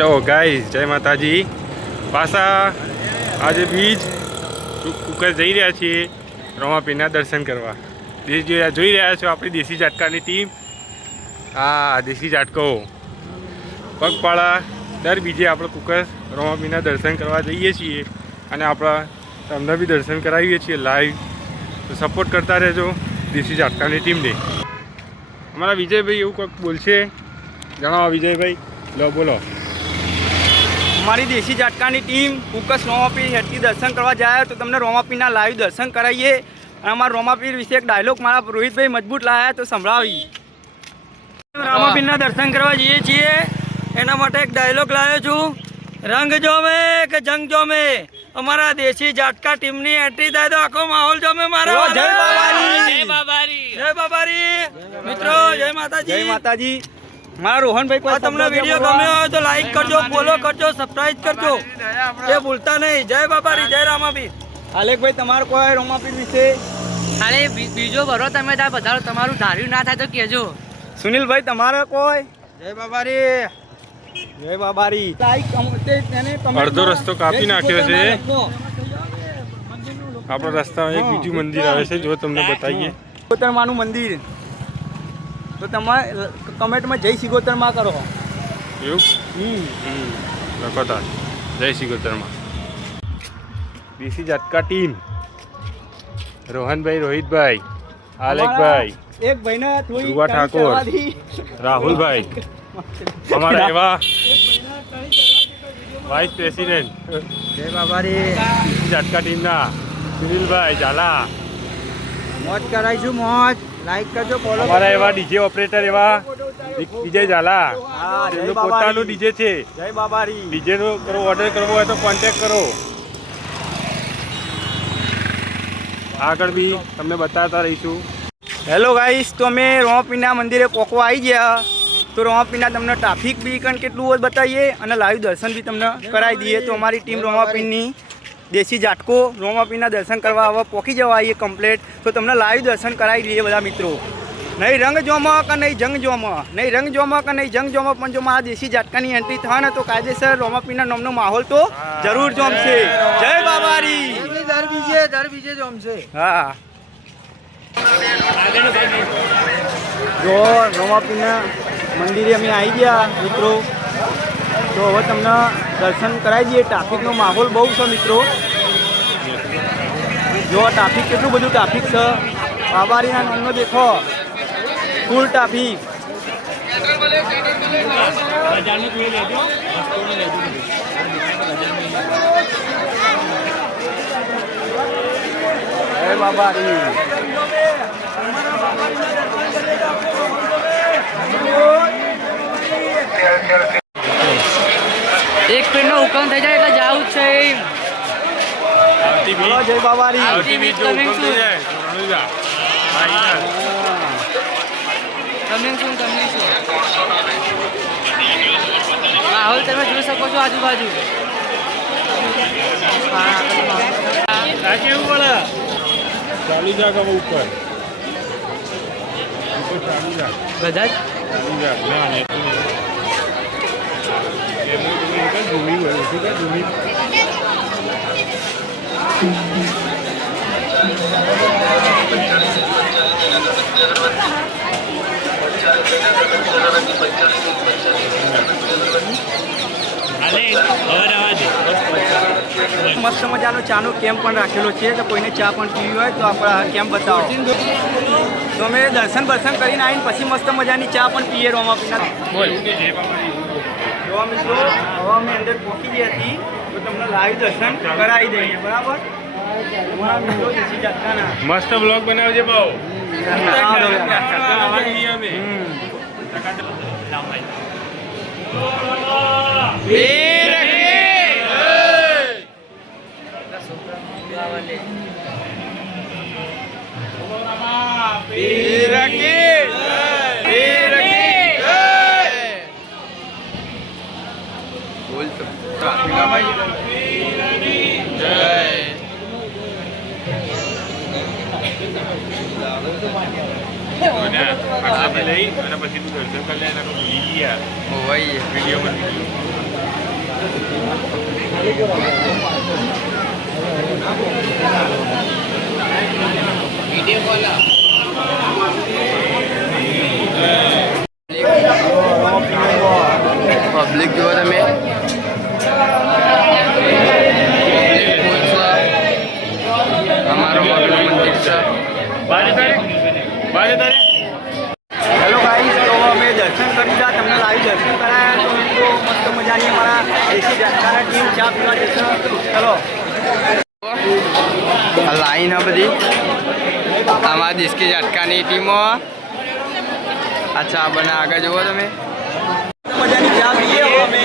Hello guys, જય માતાજી. પાછા આજે બીજ કુકર જઈ રહ્યા છીએ રોમાપીરના દર્શન કરવા. જોઈ રહ્યા છો આપણી દેશી ઝાટકાની ટીમ. હા, દેશી ઝાટકો પગપાળા દર બીજે આપણે કુકર રોમાપીરના દર્શન કરવા જઈએ છીએ અને આપણા તમને બી દર્શન કરાવીએ છીએ લાઈવ. તો સપોર્ટ કરતા રહેજો દેશી ઝાટકાની ટીમને. અમારા વિજયભાઈ એવું કંઈક બોલશે, જણાવો વિજયભાઈ. લો બોલો. અમારી દેશી ઝાટકાની ટીમ કુકસ રોમાપીર હેઠી દર્શન કરવા જાય તો તમને રોમાપીરના લાઈવ દર્શન કરાવીએ. અને અમારા રોમાપીર વિશે એક ડાયલોગ મારા રોહિતભાઈ મજબૂત લાવ્યા તો સંભળાવી. રોમાપીરના દર્શન કરવા જઈએ છીએ એના માટે એક ડાયલોગ લાવ્યો છું. રંગ જોમે કે જંગ જોમે, અમારા દેશી ઝાટકા ટીમની એન્ટ્રી થાય તો આખો માહોલ જોમે. મારા જય બાબારી, જય બાબારી, જય બાબારી. મિત્રો જય માતાજી, જય માતાજી. મારા રોહનભાઈ, કોઈ તમને વિડીયો ગમ્યો હોય તો લાઈક કરજો, ફોલો કરજો, સબસ્ક્રાઇબ કરજો, એ ભૂલતા નહીં. જય બાબારી, જય રામાપીર. આલેખભાઈ, તમારો કોઈ રોમાપીર વિશે? અરે બીજો ભરો તમે ત્યાં બધા તમારું ધાર્યું ના થાય તો કહેજો. સુનિલભાઈ, તમારે કોઈ? જય બાબારી, જય બાબારી. અડધો રસ્તો કાપી નાખ્યો છે. આપણા રસ્તામાં એક બીજું મંદિર આવે છે, જો તમને બતાવીએ. સિગોતરમાનું મંદિર. તો તમારે કમેન્ટમાં જય સિગોતરમાં કરો. એવું લખો તાર જય સિગોતરમાં. દેશી ઝાટકા ટીમ રોહનભાઈ, રોહિતભાઈ, આલેખભાઈ, એક ભાઈને ધ્રુવા ઠાકોર, રાહુલભાઈ, અમારા એવા વાઇસ પ્રેસિડેન્ટ જય બાબારી ઝાટકા ટીમના સુનિલભાઈ ઝાલા. મોજ કરાવીશું, મોજ. લાઈક કરજો, ફોલો. અમારા એવા ડીજે ઓપરેટર એવા વિજય ઝાલા. એમનું પોતાનું ડીજે છે. જય બાબારી. ડીજે નો કરો ઓર્ડર કરવો હોય તો કોન્ટેક્ટ કરો. આગળ બી તમને બતાવતા રહીશું. હેલો ગાઈસ, તો અમે રોમાપીરના મંદિરે પોકવા આવી ગયા. તો રોમાપીરના તમને ટ્રાફિક બી કેટલું હોય બતાવીએ અને લાઈવ દર્શન બી તમને કરાવી દઈએ. તો અમારી ટીમ રોમાપીરની દેશી ઝાટકો રોમાપીરના દર્શન કરવા હવે પોકી જવા આવીએ કમ્પ્લેટ. તો તમને લાઈવ દર્શન કરાવી દઈએ બધા મિત્રો. નહીં રંગ જોમાં કે નહીં જંગ જોમાં, નહીં રંગ જોમાં કે નહીં જંગ જોમાં, પણ જો મારા દેશી ઝાટકાની એન્ટ્રી થાય ને તો કાયદેસર રોમાપીરના નામનો માહોલ તો જરૂર જોમશે. જય બાબારી. દર બીજે જોમશે. હા, જો રોમાપીરના મંદિરે અમે આવી ગયા મિત્રો. તો હવે તમને દર્શન કરાવી દઈએ. ટ્રાફિકનો માહોલ બહુ છે મિત્રો. જો ટ્રાફિક, કેટલું બધું ટ્રાફિક છે. બાબારીના નામનો દેખો, ફૂલ ટ્રાફિક. જય બાબારી. એક સ્પીડનો હુકમ થઈ જાય એટલે જાવું જ છે. જય બાબારી. કમિંગ શું માહોલ તમે જોઈ શકો છો આજુબાજુ. કેવું પડે? ચાલી જા કે ઉપર ચાલી જા બધા જ ચાલી જા. ના એમનું જૂમી હોય શું કે જૂમી. મસ્ત મજાનો ચાનો કેમ્પ પણ રાખેલો છે. તો કોઈને ચા પણ પીવી હોય તો આપણા કેમ્પ બતાવો. તો અમે દર્શન કરીને આવીને પછી મસ્ત મજાની ચા પણ પીએ રોમાપીરના. જો મિત્રો, હવે અમે અંદર પહોંચી ગયા હતી તો તમને લાઈવ દર્શન કરાવી દઈએ. બરાબર? અમારા મિત્રો દેશી ઝાટકાના મસ્ત બ્લોગ બનાવજે બહુ. લઈ અને પછી તું દર્શન કરી લે. ભૂલી ગયા વિડીયોમાં. પબ્લિક જુઓ તમે અમારું મંદિર છે. હેલો ગાઈસ, તો અમે દર્શન કરી દીધા, તમને લાઈવ દર્શન કરાયા. તો મિત્રો મસ્ત મજાની અમારા દેશી ઝાટકાના ટીમ ચા પીવા જશે. ચલો આ લાઈન હા બધી અમારા દેશી ઝાટકાની ટીમો આ ચા બના આગળ જુઓ તમે મજાની ચા પીએ હો અમે.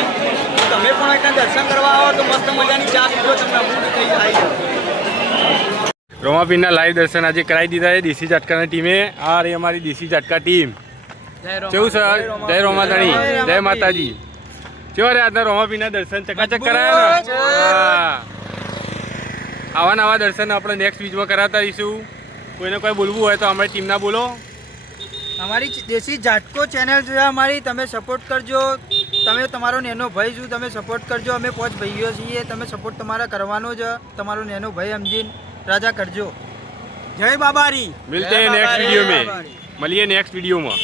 તમે પણ એકદમ દર્શન કરવા આવો તો મસ્ત મજાની ચા પીજો, તમને અમૃત થઈ જાય. રોમાપીરના લાઈવ દર્શન આજે કરાવી દીધા છે દેશી ઝાટકાની ટીમે. આ રહી અમારી દેશી ઝાટકા ટીમ. કેવું સર? જય રોમાધણી, જય માતાજી. કેવા રે આજના રોમાપીરના દર્શન ચકાચક કરાયા ને? હા. આવા નવા દર્શન આપણે નેક્સ્ટ વીકમાં કરાવતા રહીશું. કોઈને કોઈ બોલવું હોય તો અમારી ટીમના બોલો. અમારી દેશી ઝાટકો ચેનલ છે અમારી, તમે સપોર્ટ કરજો. તમે તમારો નેનો ભાઈ છું, તમે સપોર્ટ કરજો. અમે 5 ભાઈઓ છીએ, તમે સપોર્ટ તમારા કરવાનો જ. તમારો નેનો ભાઈ સમજીને રાજા કરજો. જય બાબારી. મિલતે हैं नेक्स्ट वीडियो में. મળીએ નેક્સ્ટ વિડીયોમાં.